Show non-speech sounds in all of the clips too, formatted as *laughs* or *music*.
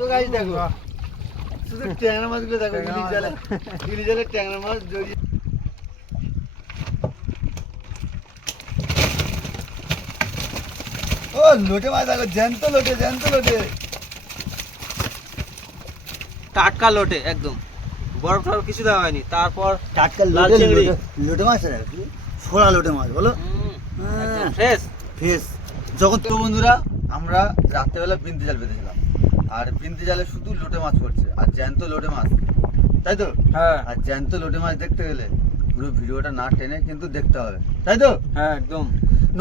তো গাইস দেখো। শুধু ট্যাংরা মাছগুলো দেখো ট্যাংরা ইলিশ মাছ। জালে ইলিশ জালে ট্যাংরা মাছ জড়িয়ে ও লোটে মাছ দেখো জ্যান্ত লোটে জ্যান্ত লোটে। টাটকা লোটে একদম। বরফ টরফ কিছু দেওয়া হয়নি। তারপর টাটকা লোটে লোটে- মাছ দেখো ফোড়া লোটে মাছ বলো। হ্যাঁ। ফ্রেশ যখন তো বন্ধুরা আমরা রাত্রেবেলা বিন্দি জাল বেঁধেছিলাম আর বিন্দি জালে শুধু লোটে মাছ পড়ছে আর জ্যান্ত লোটে মাছ। তাই তো? হ্যাঁ। আর জ্যান্ত লোটে মাছ দেখতে গেলে পুরো ভিডিওটা না টেনে কিন্তু দেখতে হবে। তাই তো? হ্যাঁ একদম।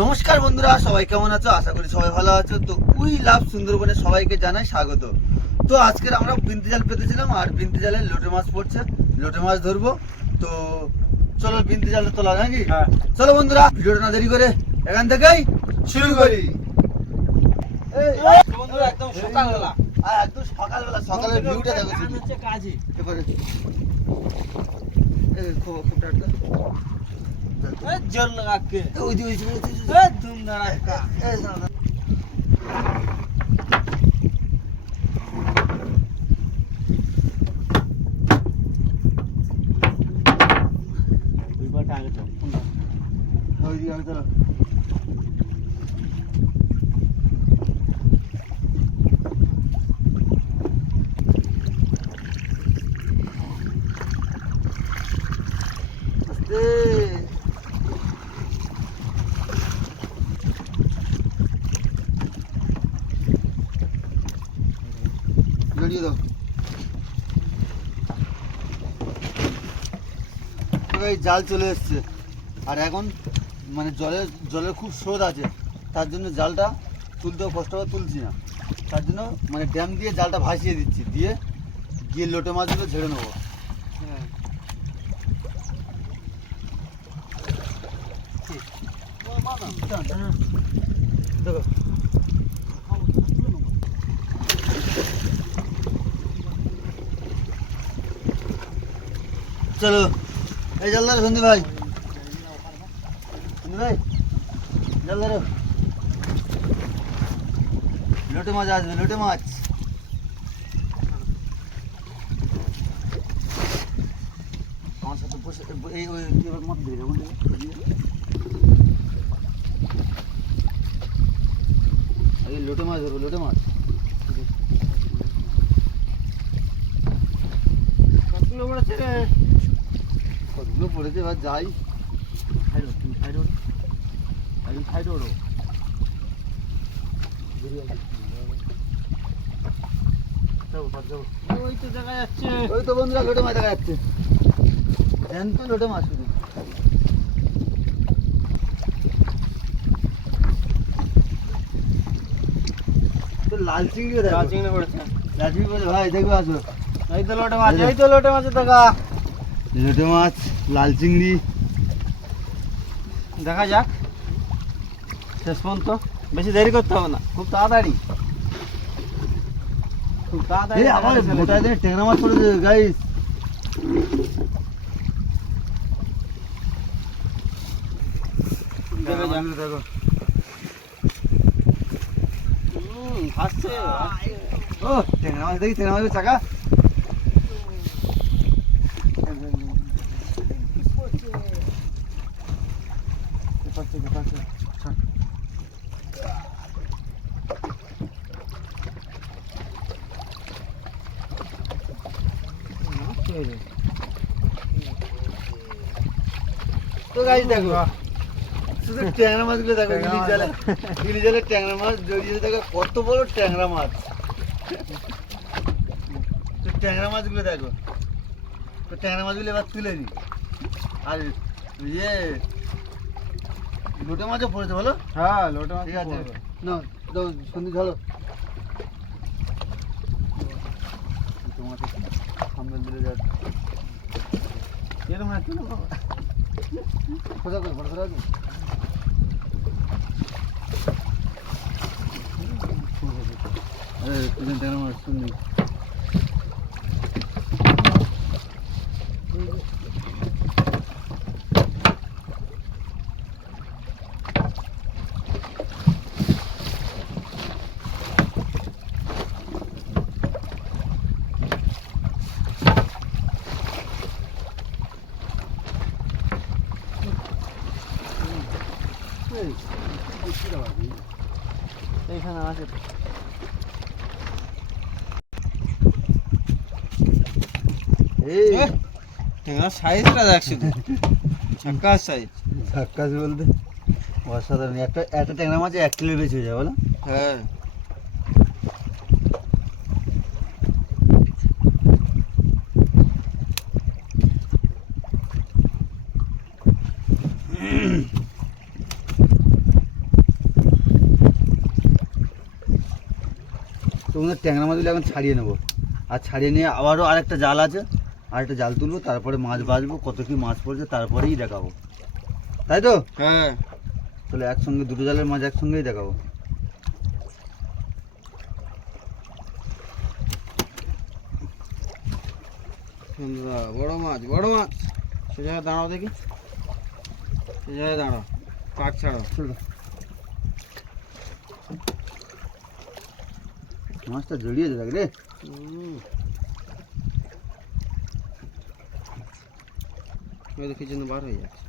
নমস্কার বন্ধুরা সবাই কেমন আছো? আশা করি সবাই ভালো আছো। তো উই লাভ সুন্দরবনে সবাইকে জানাই স্বাগত। তো আজকের আমরা বিন্তি জাল পেতেছিলাম আর বিন্তি জালে লোটে মাছ পড়ছে। লোটে মাছ ধরবো। তো চলো বিন্তি জালে তোলা নাকি? হ্যাঁ। চলো বন্ধুরা ভিডিওটা না দেরি করে এখান থেকেই শুরু করি। বন্ধুরা একদম সকালবেলা। আর একদম সকালবেলা সকালের ভিউটা দেখো শুধু। হচ্ছে কাজী। এবারে খুব খুব টাটকা জোর লাগা কে ওই যে ওই যে ধুম দাঁড়া। ওই দিকে আমি চলো। আস্তে। জড়িয়ে দাও তো এই জাল চলে এসছে। আর এখন মানে জলের জলের খুব স্রোত আছে। তার জন্য জালটা তুলতেও কষ্ট করে তুলছি না। তার জন্য মানে ড্যাম দিয়ে জালটা ভাসিয়ে দিচ্ছি। দিয়ে গিয়ে লোটে মাছগুলো ঝেড়ে নেব। হ্যাঁ। দেখো চলো। এই জাল ধরো সন্দীপ ভাই। সন্দীপ ভাই লোটে মাছ আসবে, লোটে মাছ। এই লোটে মাছ ধরবো, লোটে মাছ। কতগুলো কতগুলো পড়েছে এবার যাই। ওঠ তুমি ওঠ একদম সাইড ওই তো দেখা যাচ্ছে। ওই তো বন্ধুরা লোটে মাছ দেখা যাচ্ছে। জ্যান্ত লোটে মাছ শুধু লাল দেখো। লাল চিংড়ি পড়েছে। লাল চিংড়ি বলে ভাই দেখবে আসো। এই তো লোটে মাছ এই তো লোটে মাছের দেখা। লোটে মাছ লাল চিংড়ি। দেখা যাক। শেষ পর্যন্ত বেশি দেরি করতে হবে না। খুব তাড়াতাড়ি। খুব তাড়াতাড়ি এই আমার চলে মোটা ট্যাংরা মাছ পড়েছে গাইস দেখে। হুম। ও ট্যাংরা মাছ দেখি ট্যাংরা মাছের চাকা দেখাচ্ছে, দেখাচ্ছে। ছাড়। তো গাইস দেখো। শুধু ট্যাংরা মাছগুলো দেখো ইলিশ জালে ইলিশ জালে ট্যাংরা মাছ জড়িয়ে দেখো কত বড় ট্যাংরা মাছ। তো ট্যাংরা মাছগুলো দেখো। তো ট্যাংরা মাছগুলো এবার তুলে নি। আর ইয়ে লোটে মাছও পড়েছে বলো? হ্যাঁ লোটে মাছ ঠিক আছে। না সন্ধি ধরো। তোমাকে সামনে দিলে যাচ্ছে এরকম আছে না বাবা? খোঁজা করে বড় খোঁজা করে আরে তুমি ট্যাংরা মাছ শুননি আছে তো। এই এ, ট্যাংরার সাইজটা দেখ শুধু। সাইজ ধাক্কাস বলতে অসাধারণ। একটা একটা ট্যাংরা মাছ এক কিলো বেশি হয়ে যায় বলো? হ্যাঁ। তোমাদের ট্যাংরা মাছগুলো এখন ছাড়িয়ে নেব। আর ছাড়িয়ে নিয়ে আবারও আরেকটা জাল আছে। আরেকটা জাল তুলবো তারপরে মাছ বাছবো কত কি মাছ পড়ছে তারপরেই দেখাবো। তাই তো? হ্যাঁ। তাহলে একসঙ্গে দুটো জালের মাছ একসঙ্গেই দেখাবো। বড় মাছ বড় মাছ। সে জায়গায় দাঁড়াও দেখি। সে জায়গায় দাঁড়াও কাক ছাড়াও। চলো। মাছটা জড়িয়ে দেখ রে হুম। ওই দেখি জন্য বার হয়ে যাচ্ছে।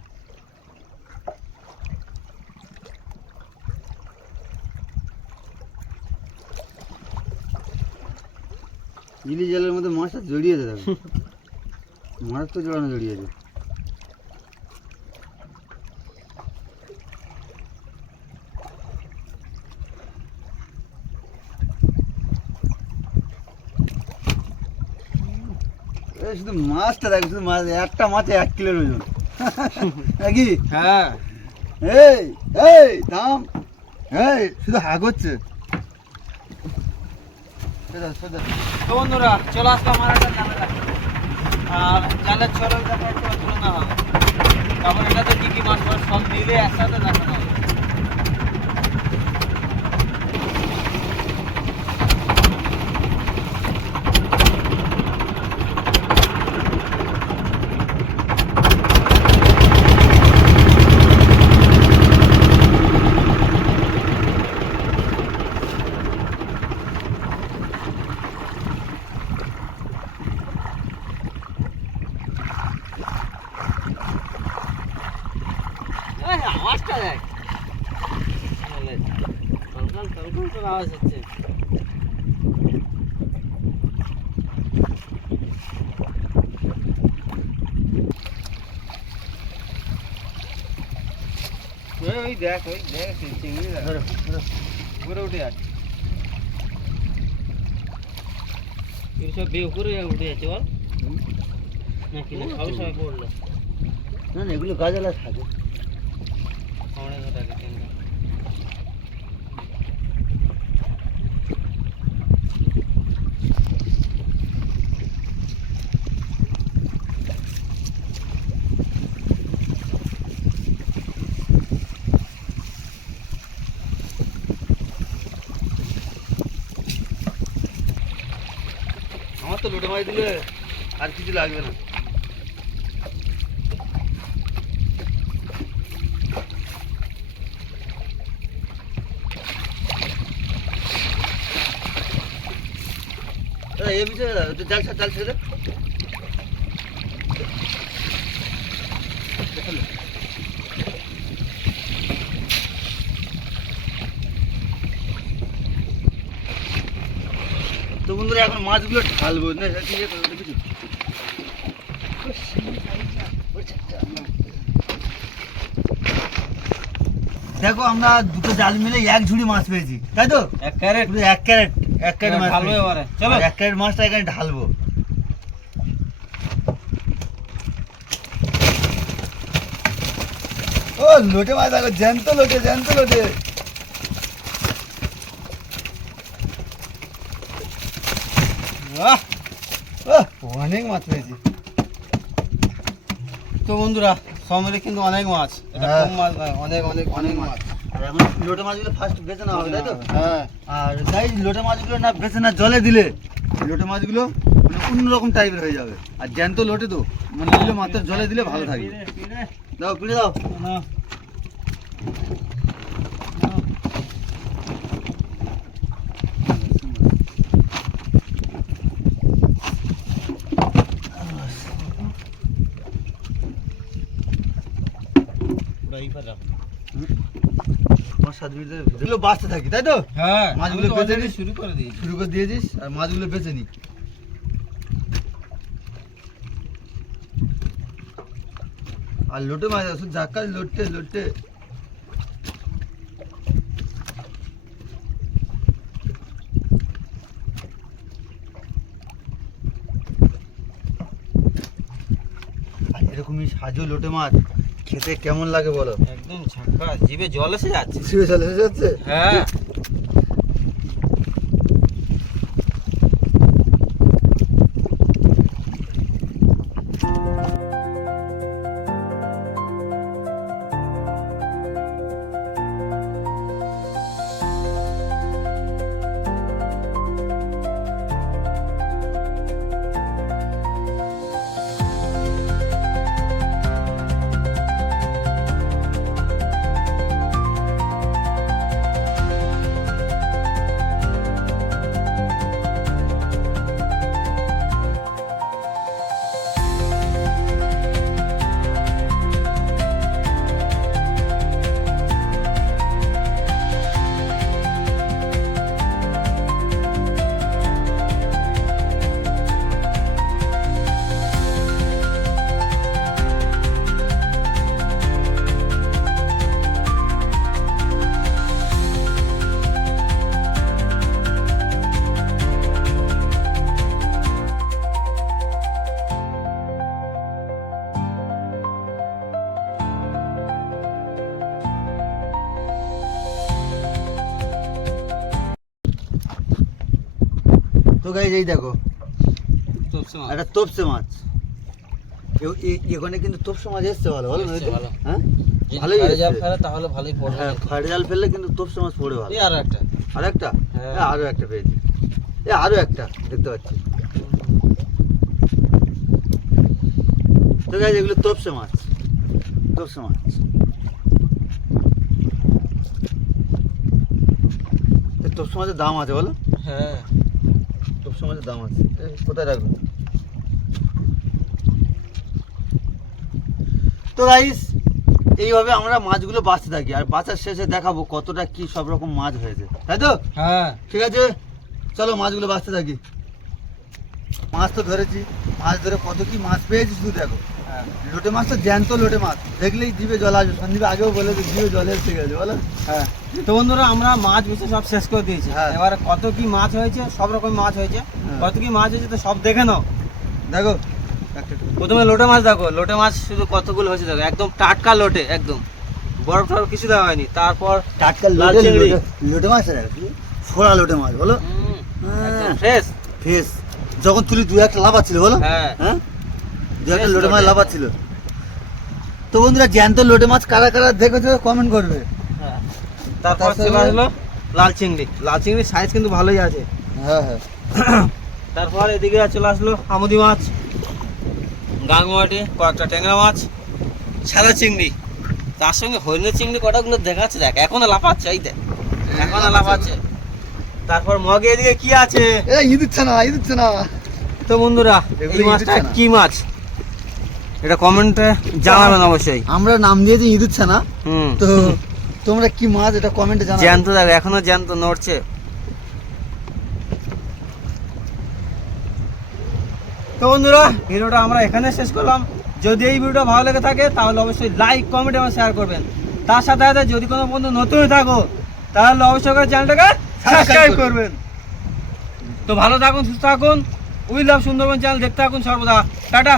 ইলি জলের মধ্যে মাছটা জড়িয়ে দেখ *laughs* মাছ তো জড়ানো জড়িয়ে জড়িয়েছে এই শুধু মাছটা দেখ শুধু মাছ একটা মাছে এক কিলোর ওজন। *laughs* নাকি? হ্যাঁ। এই এই দাম। এই শুধু হাগ হচ্ছে। তো বন্ধুরা চলে আসলাম আমার একটা জালে আর জালের ব্যাপার একটু তুলনা হবে তারপর এটাতে কি কি মাছ পাওয়া সব মিলে একসাথে দেখানো হবে এই আওয়াজটা দেখ। বলে, কলকাল কলকাল করে আওয়াজ হচ্ছে। ওই ওই দেখ ওই দেখ চিংড়ি দেখ। ধরো, ধরো। উপরে উঠে যাচ্ছে সব বে উপরে উঠে যাচ্ছে বল। হুম। নাকি না সব সময় পড়ল। না না এগুলো গাছালা থাকে। খাওয়ানো ঘটাকে ট্রেনটা আমার তো লোটে মাছ দিলে আর কিছু লাগবে না দাদা, এ বিষয়ে দাদা, একটু জাল ছা- জাল ছেড়ে দে। দেখাল। তো বন্ধুরা এখন মাছগুলো ঢালবো না ঠিক আছে দেখেছি দেখো আমরা দুটো জাল মিলে এক ঝুড়ি মাছ পেয়েছি তাই তো এক ক্যারেট পুরো এক ক্যারেট এক ক্যারেট মাছ ঢালবো এবারে। চলো। এক ক্যারেট মাছটা এখানে ঢালবো। ও লোটে মাছ দেখো জ্যান্ত লোটে জ্যান্ত লোটে। ওহ, অনেক মাছ পেয়েছি। তো বন্ধুরা সব মিলে কিন্তু অনেক মাছ। এটা হ্যাঁ। কম মাছ নয় অনেক অনেক অনেক মাছ। আর এখন লোটে মাছগুলো ফার্স্ট বেছে নেওয়া হবে তাই তো? হ্যাঁ। আর তাই লোটে মাছগুলো না বেছে না জলে দিলে লোটে মাছগুলো মানে অন্যরকম টাইপের হয়ে যাবে। আর জ্যান্ত লোটে তো মানে নিলে মাত্র জলে দিলে ভালো থাকবে। দাও পিড়ে দাও। সাত মিনিট ধরে এগুলো বাঁচতে থাকি তাই তো? হ্যাঁ মাছগুলো বেঁচে নিস। শুরু করে দিয়েছি। শুরু করে দিয়েছিস আর মাছগুলো বেছে নি আর লোটে মাছ আছে ঝাক্কা লোটে লোটে। এরকমই সাজো লোটে মাছ। খেতে কেমন লাগে বলো? একদম ছাক্কা জিভে জল এসে যাচ্ছে। জিভে জল এসে যাচ্ছে? হ্যাঁ। গাইজ এই দেখো। একটা তোপসে মাছ। এখানে কিন্তু তোপসে মাছ এসছে ভালো ভালো। হ্যাঁ? ভালোই জাল ফেলে তাহলে ভালোই পড়বে। হ্যাঁ জাল ফেললে কিন্তু তোপসে মাছ পড়ে ভালো। আরও একটা। আর একটা হ্যাঁ। হ্যাঁ আরও একটা পেয়েছি। এ আরও একটা দেখতে পাচ্ছি। তো গাইজ এগুলো তোপসে মাছ। তোপসে মাছ। তোপসে মাছের দাম আছে বলো? হ্যাঁ। মাছের দাম আছে। কোথায় রাখব? তো রাইস এইভাবে আমরা মাছগুলো বাঁচতে থাকি। আর বাঁচার শেষে দেখাবো কতটা কি সব রকম মাছ হয়েছে। তাই তো? হ্যাঁ। ঠিক আছে? চলো মাছগুলো বাঁচতে থাকি। মাছ তো ধরেছি। মাছ ধরে কত কি মাছ পেয়েছি শুধু দেখো। লোটে মাছ তো জ্যান্ত লোটে মাছ। দেখলেই জিভে জল আসবে। সন্দীপ আগেও বলে যে জিভে জল এসে গেছে বলো? হ্যাঁ। তো বন্ধুরা আমরা মাছ বেছে সব শেষ করে দিয়েছি। হ্যাঁ। এবারে কত কি মাছ হয়েছে সব রকম মাছ হয়েছে। হ্যাঁ। কত কি মাছ হয়েছে তো সব দেখে নাও। দেখো। প্রথমে লোটে মাছ দেখো। লোটে মাছ শুধু কতগুলো হয়েছে দেখো। একদম টাটকা লোটে একদম। বরফ টরফ কিছু দেওয়া হয়নি। তারপর টাটকা লোটে লোটে- মাছ আছে ফোড়া লোটে মাছ বলো? হ্যাঁ। ফ্রেশ। ফেস যখন তুলি দু একটা লাভ লাফাচ্ছিল বলো? হ্যাঁ। হ্যাঁ? দু একটা লোটে মাছ লোটে। লাফাচ্ছিল। তো বন্ধুরা জ্যান্ত লোটে মাছ কারা কারা দেখেছ কমেন্ট করবে। হ্যাঁ। তারপর তার চলে আসলো লাল চিংড়ি। লাল চিংড়ির সাইজ কিন্তু ভালোই আছে। হ্যাঁ হ্যাঁ। তারপর এদিকে চলে আসলো আমুদি মাছ। গাঙ্গুয়াটি কয়েকটা ট্যাংরা মাছ সাদা চিংড়ি। তার সঙ্গে হরিণের চিংড়ি কটাগুলো দেখাচ্ছে দেখ এখনও লাফাচ্ছে এই দেখ এখনও লাফাচ্ছে। তারপর মগে এদিকে কি আছে? এ ইঁদুচ্ছে না ইঁদুচ্ছে না তো বন্ধুরা এই মাছটা ইঁদুর কি মাছ? এটা কমেন্টে জানাবেন অবশ্যই। আমরা নাম দিয়ে দিয়েছি ইঁদুচ্ছে না? তো তোমরা কি মাছ এটা কমেন্টে জানাবে। জ্যান্ত দেখ এখনও জ্যান্ত নড়ছে। তো বন্ধুরা ভিডিওটা আমরা এখানে শেষ করলাম। যদি এই ভিডিওটা ভালো লেগে থাকে তাহলে অবশ্যই লাইক কমেন্ট এবং শেয়ার করবেন। তার সাথে সাথে যদি কোনো বন্ধু নতুন থাকো তাহলে অবশ্যই করে চ্যানেলটাকে সাবস্ক্রাইব করবেন। তো ভালো থাকুন সুস্থ থাকুন। উই লাভ সুন্দরবন চ্যানেল দেখতে থাকুন সর্বদা। টাটা।